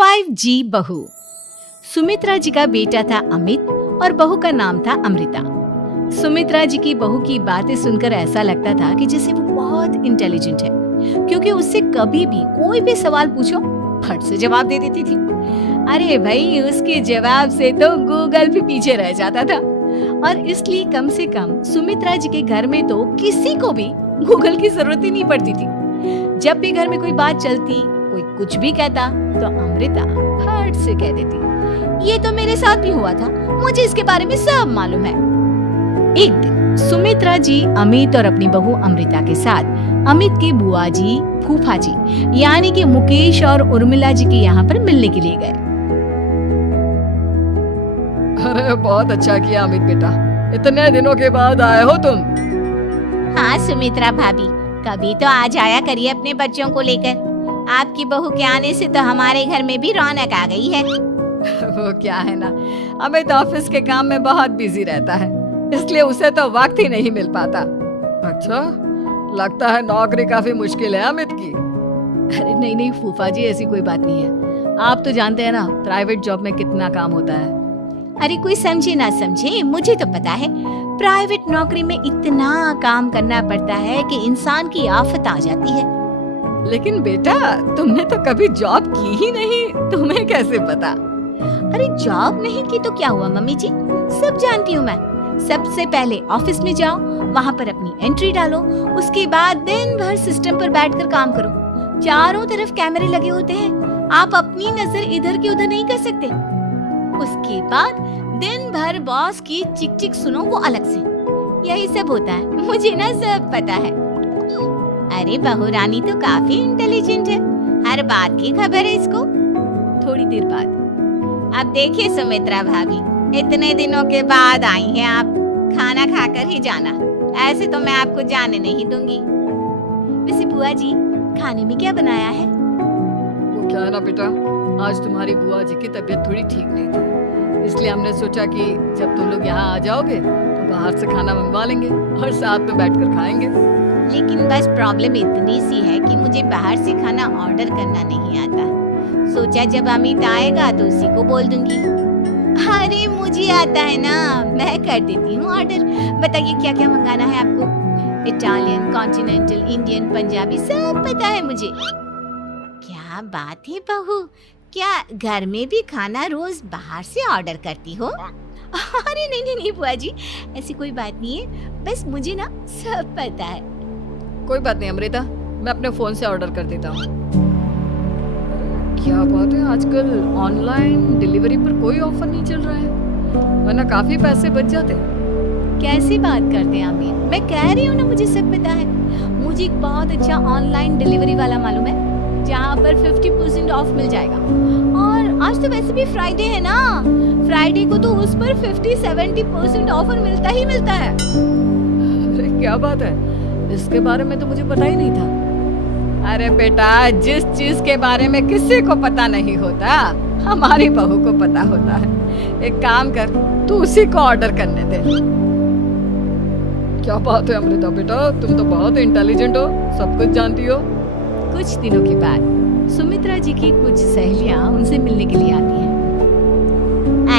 5G बहू। सुमित्रा जी का बेटा था अमित और बहू का नाम था अमृता। सुमित्रा जी की बहू की बातें सुनकर ऐसा लगता था कि जैसे वो बहुत इंटेलिजेंट है, क्योंकि उससे कभी भी कोई भी सवाल पूछो फट से जवाब दे देती थी। अरे भाई, उसके जवाब से तो गूगल भी पीछे रह जाता था। और इसलिए कम से कम सुमित्रा जी के घर में तो किसी को भी गूगल की जरूरत ही नहीं पड़ती थी। जब भी घर में कोई बात चलती, कोई कुछ भी कहता, तो अमृता फट से कह देती, ये तो मेरे साथ भी हुआ था, मुझे इसके बारे में सब मालूम है। एक दिन सुमित्रा जी अमित और अपनी बहू अमृता के साथ अमित की बुआ जी, फूफा जी यानी कि मुकेश और उर्मिला जी के यहाँ पर मिलने के लिए गए। अरे बहुत अच्छा किया अमित बेटा, इतने दिनों के बाद आए हो तुम। हाँ सुमित्रा भाभी, कभी तो आ जाया करिए अपने बच्चों को लेकर। आपकी बहू के आने से तो हमारे घर में भी रौनक आ गई है। वो क्या है ना, अमित ऑफिस के काम में बहुत बिजी रहता है, इसलिए उसे तो वक्त ही नहीं मिल पाता। अच्छा, लगता है नौकरी काफी मुश्किल है अमित की। अरे नहीं नहीं फूफा जी, ऐसी कोई बात नहीं है। आप तो जानते हैं ना प्राइवेट जॉब में कितना काम होता है। अरे कोई समझे ना समझे, मुझे तो पता है प्राइवेट नौकरी में इतना काम करना पड़ता है कि इंसान की आफत आ जाती है। लेकिन बेटा, तुमने तो कभी जॉब की ही नहीं, तुम्हें कैसे पता? अरे जॉब नहीं की तो क्या हुआ मम्मी जी, सब जानती हूँ मैं। सबसे पहले ऑफिस में जाओ, वहाँ पर अपनी एंट्री डालो, उसके बाद दिन भर सिस्टम पर बैठकर काम करो। चारों तरफ कैमरे लगे होते हैं, आप अपनी नजर इधर की उधर नहीं कर सकते। उसके बाद दिन भर बॉस की चिक चिक सुनो, वो अलग से। यही सब होता है, मुझे ना सब पता है। अरे बहू रानी तो काफी इंटेलिजेंट है, हर बात की खबर है इसको। थोड़ी देर बाद अब देखिए सुमित्रा भाभी, इतने दिनों के बाद आई हैं आप, खाना खाकर ही जाना, ऐसे तो मैं आपको जाने नहीं दूंगी। वैसे बुआ जी, खाने में क्या बनाया है? वो क्या है ना बेटा, आज तुम्हारी बुआ जी की तबीयत थोड़ी ठीक नहीं थी, इसलिए हमने सोचा कि जब तुम लोग यहाँ आ जाओगे तो बाहर से खाना मंगवा लेंगे और साथ में बैठकर खाएंगे। लेकिन बस प्रॉब्लम इतनी सी है कि मुझे बाहर से खाना ऑर्डर करना नहीं आता। सोचा जब अमित आएगा तो उसी को बोल दूंगी। अरे मुझे आता है ना, मैं कर देती हूँ ऑर्डर। बताइए क्या क्या मंगाना है आपको? इटालियन, कॉन्टिनेंटल, इंडियन, पंजाबी, सब पता है मुझे। क्या बात है बहू, क्या घर में भी खाना रोज बाहर से ऑर्डर करती हो? अरे नहीं नहीं नहीं बुआ जी, ऐसी कोई बात नहीं है, बस मुझे ना सब पता है। कोई बात नहीं अमृता, मैं अपने फोन से ऑर्डर कर देता हूँ। क्या बात है, आजकल ऑनलाइन डिलीवरी पर कोई ऑफर नहीं चल रहा है, वरना काफी पैसे बच जाते। कैसी बात करते हैं अमीर, मैं कह रही हूँ ना मुझे सब पता है। मुझे एक बहुत अच्छा ऑनलाइन डिलीवरी वाला मालूम है, जहाँ पर 50% ऑफ मिल जाएगा। और आज तो वैसे भी फ्राइडे है ना, फ्राइडे को तो उस पर 50-70% ऑफर मिलता ही मिलता है। अरे क्या बात है, इसके बारे में तो मुझे पता ही नहीं था। अरे बेटा, जिस चीज के बारे में किसी को पता नहीं होता, हमारी बहू को पता होता है। एक काम कर, तू उसी को ऑर्डर करने दे। क्या बात है अमृता बेटा, तुम तो बहुत इंटेलिजेंट हो, सब कुछ जानती हो। कुछ दिनों के बाद सुमित्रा जी की कुछ सहेलियां उनसे मिलने के लिए आती हैं।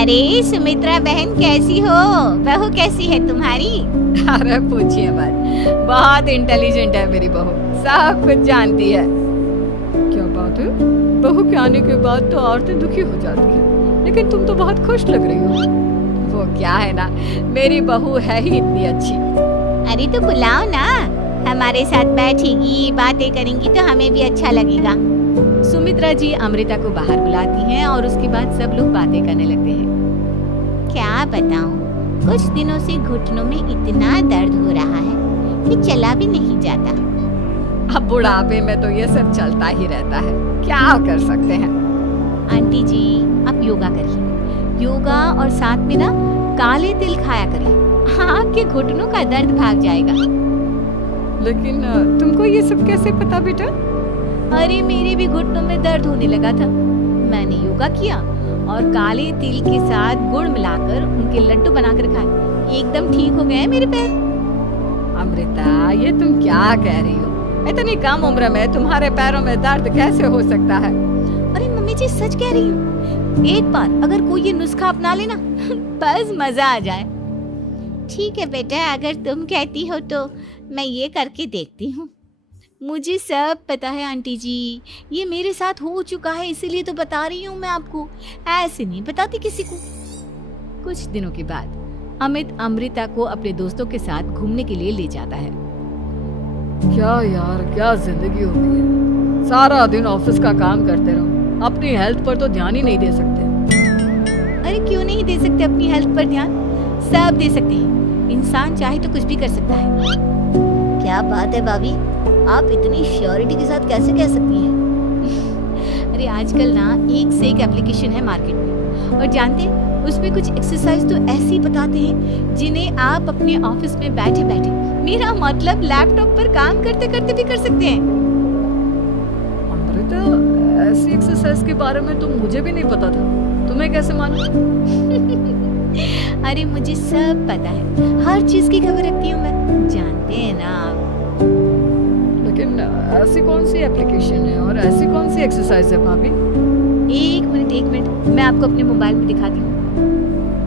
अरे सुमित्रा बहन कैसी हो, बहू कैसी है तुम्हारी? अरे पूछिए मत, बहुत इंटेलिजेंट है मेरी बहू, सब कुछ जानती है। क्या बात है, बहू के आने के बाद तो औरतें दुखी हो जाती हैं, लेकिन तुम तो बहुत खुश लग रही हो। वो क्या है ना, मेरी बहू है ही इतनी अच्छी। अरे तो बुलाओ ना, हमारे साथ बैठेगी, बातें करेंगी तो हमें भी अच्छा लगेगा। सुमित्रा जी अमृता को बाहर बुलाती हैं और उसके बाद सब लोग बातें करने लगते हैं। क्या बताऊं, कुछ दिनों से घुटनों में इतना दर्द हो रहा है कि चला भी नहीं जाता। अब बुढ़ापे में तो ये सब चलता ही रहता है, क्या कर सकते हैं। आंटी जी, आप योगा करिए, योगा और साथ में ना काले तिल खाया करिए, आपके घुटनों का दर्द भाग जाएगा। लेकिन तुमको ये सब कैसे पता बेटा? अरे मेरे भी घुटनों में दर्द होने लगा था, मैंने योगा किया और काले तिल के साथ गुड़ मिलाकर उनके लड्डू बनाकर खाए, एकदम ठीक हो गए मेरे पैर। अमृता, ये तुम क्या कह रही हो? इतनी कम उम्र में तुम्हारे पैरों में दर्द कैसे हो सकता है? अरे मम्मी मम्मी जी सच कह रही हूँ, एक बार अगर कोई ये नुस्खा अपना लेना बस मजा आ जाए। ठीक है बेटा, अगर तुम कहती हो तो मैं ये करके देखती हूँ। मुझे सब पता है आंटी जी, ये मेरे साथ हो चुका है, इसीलिए तो बता रही हूँ मैं आपको, ऐसे नहीं बताती किसी को। कुछ दिनों के बाद अमित अमृता को अपने दोस्तों के साथ घूमने के लिए ले जाता है। क्या यार, क्या जिंदगी हो गई है। सारा दिन ऑफिस का काम करते रहो, अपनी हेल्थ पर तो ध्यान ही नहीं दे सकते। अरे क्यों नहीं दे सकते अपनी हेल्थ पर ध्यान? सब दे सकते हैं, इंसान चाहे तो कुछ भी कर सकता है। क्या बात है भाभी, आप इतनी श्योरिटी के साथ कैसे कह सकती हैं? अरे आजकल ना एक से एक एप्लीकेशन है मार्केट में, और जानते हैं उसमें कुछ एक्सरसाइज तो ऐसी बताते हैं जिन्हें आप अपने ऑफिस में बैठे बैठे, मेरा मतलब लैपटॉप पर काम करते करते भी कर सकते हैं। अमृता, ऐसी एक्सरसाइज के बारे में तो मुझे भी नहीं पता था, तुम्हें कैसे मालूम? अरे मुझे सब पता है, हर चीज की खबर रखती हूँ मैं, जानते हैं ना आप। लेकिन ऐसी कौन सी एप्लीकेशन है और ऐसी कौन सी एक्सरसाइज है भाभी? एक मिनट, मैं आपको अपने मोबाइल में दिखाती हूँ।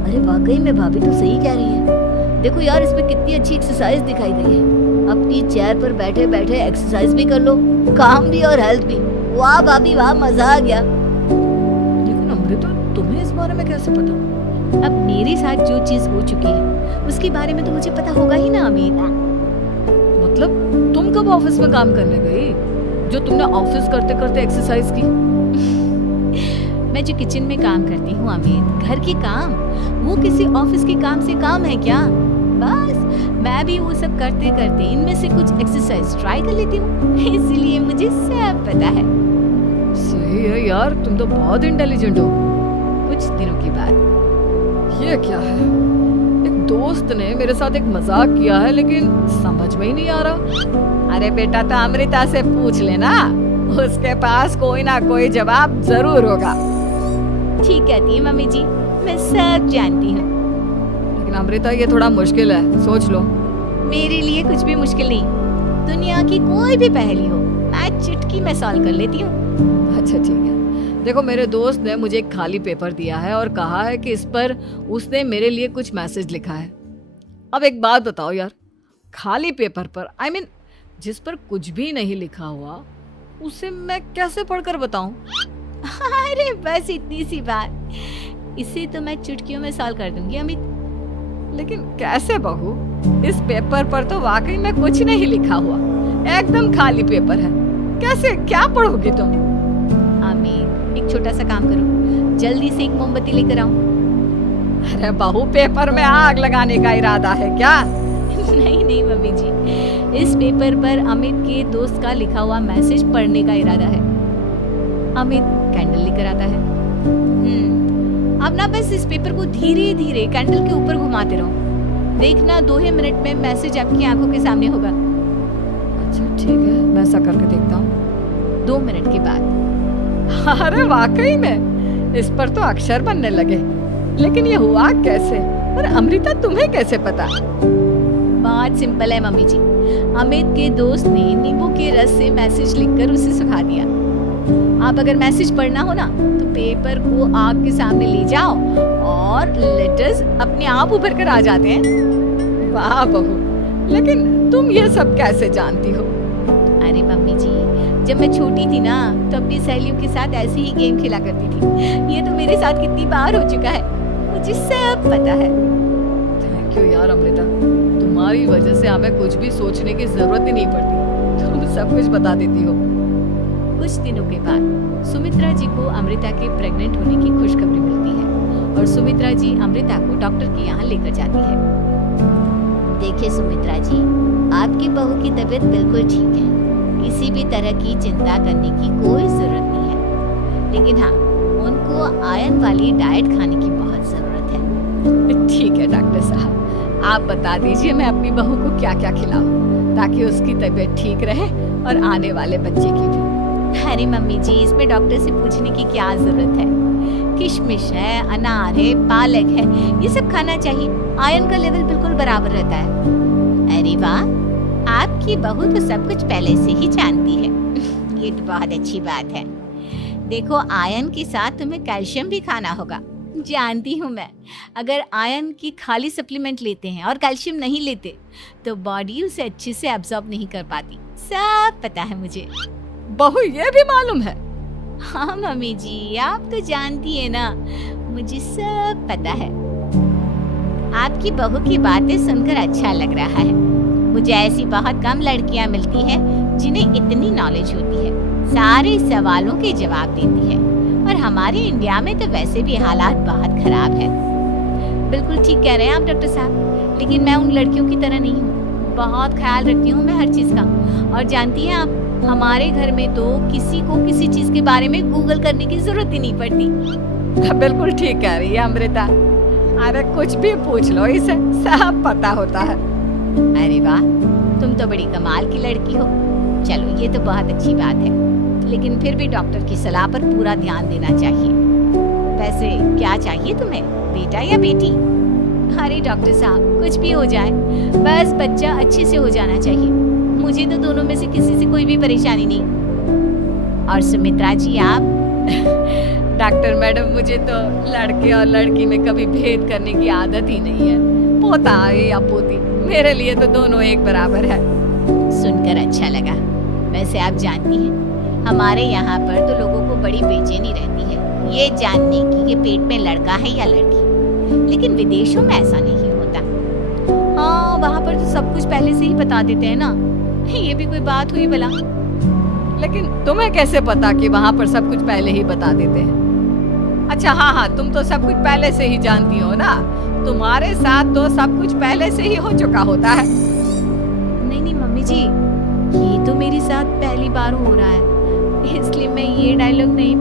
अरे वाकई में भाभी तो सही कह रही है, देखो यार इसमें कितनी अच्छी एक्सरसाइज दिखाई गई है। अपनी चेयर पर बैठे बैठे एक्सरसाइज भी कर लो, काम भी और हेल्थ भी। वाह भाभी वाह, मजा आ गया। लेकिन अमृता, तुम्हें इस बारे में कैसे पता? अब मेरे साथ जो चीज हो चुकी है उसके बारे में तो मुझे पता होगा ही ना अमित। मतलब तुम कब ऑफिस में काम करने गई जो तुमने ऑफिस करते करते एक्सरसाइज की? मैं जो किचन में काम करती हूँ अमित, घर के काम, वो किसी ऑफिस के काम से काम है क्या? बस मैं भी वो सब करते करते इनमें से कुछ एक्सरसाइज ट्राई कर लेती हूँ, इसीलिए मुझे सब पता है। सही है यार, तुम तो बहुत इंटेलिजेंट हो। कुछ दिनों के बाद ये क्या है? एक दोस्त ने मेरे साथ एक मजाक किया है, लेकिन समझ में ही नहीं आ रहा। अरे बेटा, तो अमृता से पूछ लेना, उसके पास कोई ना कोई जवाब जरूर होगा। ठीक कहती है मम्मी जी, मैं सब जानती हूँ। लेकिन अमृता, ये थोड़ा मुश्किल है, सोच लो। मेरे लिए कुछ भी मुश्किल नहीं, दुनिया की कोई भी पहेली हो मैं चुटकी में सॉल्व कर लेती हूँ। अच्छा ठीक है, देखो मेरे दोस्त ने मुझे एक खाली पेपर दिया है और कहा है कि इस पर उसने मेरे लिए कुछ मैसेज लिखा है। अब एक बात बताओ यार, खाली पेपर पर, I mean, जिस पर कुछ भी नहीं लिखा हुआ, उसे मैं कैसे पढ़कर बताऊं? अरे बस इतनी सी बात, इसे तो मैं चुटकियों में सॉल्व कर दूंगी अमित। लेकिन कैसे बहू? इस पेपर पर तो वाकई में कुछ नहीं लिखा हुआ, एकदम खाली पेपर है, कैसे क्या पढ़ोगी तुम? अमित, एक छोटा सा काम करो, जल्दी से एक मोमबत्ती लेकर आओ। अरे बहू, पेपर में आग लगाने का इरादा है क्या? नहीं मम्मी जी, इस पेपर पर अमित के दोस्त का लिखा हुआ मैसेज पढ़ने का इरादा है। अमित कैंडल लेकर आता है। अब ना बस इस पेपर को धीरे धीरे कैंडल के ऊपर घुमाते रहो, देखना 2 ही मिनट में मैसेज आपकी आंखों के सामने होगा। अच्छा ठीक है, मैं ऐसा करके देखता हूँ। 2 मिनट के बाद अरे वाकई में इस पर तो अक्षर बनने लगे, लेकिन ये हुआ कैसे? और अमृता, तुम्हें कैसे पता? बहुत सिंपल है मम्मी जी, अमित के दोस्त ने नींबू के रस से मैसेज लिखकर उसे सुखा दिया। आप अगर मैसेज पढ़ना हो ना तो पेपर को आग के सामने ले जाओ और लेटर्स अपने आप उभर कर आ जाते हैं। वाह बहू, लेकिन तुम ये सब कैसे जानती हो? अरे मम्मी जी, जब मैं छोटी थी ना तो अपनी सहेलियों के साथ ऐसे ही गेम खेला करती थी। ये तो मेरे साथ कितनी बार हो चुका है, मुझे सब पता है। थैंक यू यार अमृता, तुम्हारी वजह से हमें कुछ भी सोचने की जरूरत ही नहीं पड़ती, तुम सब कुछ बता देती हो। कुछ दिनों के बाद सुमित्रा जी को अमृता के प्रेग्नेंट होने की खुशखबरी मिलती है और सुमित्रा जी अमृता को डॉक्टर के यहाँ लेकर जाती है। देखिए सुमित्रा जी, आपकी बहू की तबीयत बिल्कुल ठीक है, किसी भी तरह की चिंता करने की कोई जरूरत नहीं है, लेकिन हाँ, उनको आयरन वाली डाइट खाने की बहुत जरूरत है। ठीक है डॉक्टर साहब, आप बता दीजिए मैं अपनी बहू को क्या क्या खिलाऊं ताकि उसकी तबीयत ठीक रहे और आने वाले बच्चे की भी। अरे मम्मी जी, इसमें डॉक्टर से पूछने की क्या जरूरत है, किशमिश है, अनार है, पालक है, ये सब खाना चाहिए, आयरन का लेवल बिल्कुल बराबर रहता है। अरे वाह, आपकी बहू तो सब कुछ पहले से ही जानती है। ये तो बहुत अच्छी बात है। देखो, आयरन के साथ तुम्हें कैल्शियम भी खाना होगा। जानती हूँ मैं, अगर आयरन की खाली सप्लीमेंट लेते हैं और कैल्शियम नहीं लेते तो बॉडी उसे अच्छे से एब्जॉर्ब नहीं कर पाती। सब पता है मुझे। बहू ये भी मालूम है? हाँ मम्मी जी, आप तो जानती है ना, मुझे सब पता है। आपकी बहू की बातें सुनकर अच्छा लग रहा है। मुझे ऐसी बहुत कम लड़कियां मिलती हैं जिन्हें इतनी नॉलेज होती है, सारे सवालों के जवाब देती है। और हमारे इंडिया में तो वैसे भी हालात बहुत खराब है। बिल्कुल ठीक कह रहे हैं आप डॉक्टर साहब, लेकिन मैं उन लड़कियों की तरह नहीं हूँ। बहुत ख्याल रखती हूँ मैं हर चीज़ का। और जानती हैं आप, हमारे घर में तो किसी को किसी चीज़ के बारे में गूगल करने की जरूरत ही नहीं पड़ती। बिल्कुल ठीक कह रही है अमृता। अरे कुछ भी पूछ लो, इसे सब पता होता है। अरे वाह, तुम तो बड़ी कमाल की लड़की हो। चलो ये तो बहुत अच्छी बात है, लेकिन फिर भी डॉक्टर की सलाह पर पूरा ध्यान देना चाहिए। वैसे क्या चाहिए तुम्हें, बेटा या बेटी? अरे डॉक्टर साहब, कुछ भी हो जाए, बस बच्चा अच्छे से हो जाना चाहिए। मुझे तो दोनों में से किसी से कोई भी परेशानी नहीं। और सुमित्रा जी आप? डॉक्टर मैडम, मुझे तो लड़के और लड़की में कभी भेद करने की आदत ही नहीं है। पोता या पोती, मेरे लिए तो दोनों एक बराबर है। सुनकर अच्छा लगा। वैसे आप जानती हैं, हमारे यहाँ पर तो लोगों को बड़ी बेचैनी रहती है ये जानने की कि पेट में लड़का है या लड़की। लेकिन विदेशों में ऐसा नहीं होता। हाँ, वहाँ पर तो सब कुछ पहले से ही बता देते हैं ना। ये भी कोई बात हुई भला? लेकिन तुम्हें कैसे पता कि वहाँ पर सब कुछ पहले ही बता देते हैं? अच्छा हाँ, तुम तो सब कुछ पहले से ही जानती हो ना। तुम्हारे साथ तो सब कुछ पहले से ही हो चुका होता है। नहीं मम्मी जी, ये तो मेरे साथ पहली बार हो रहा है, इसलिए मैं ये डायलॉग नहीं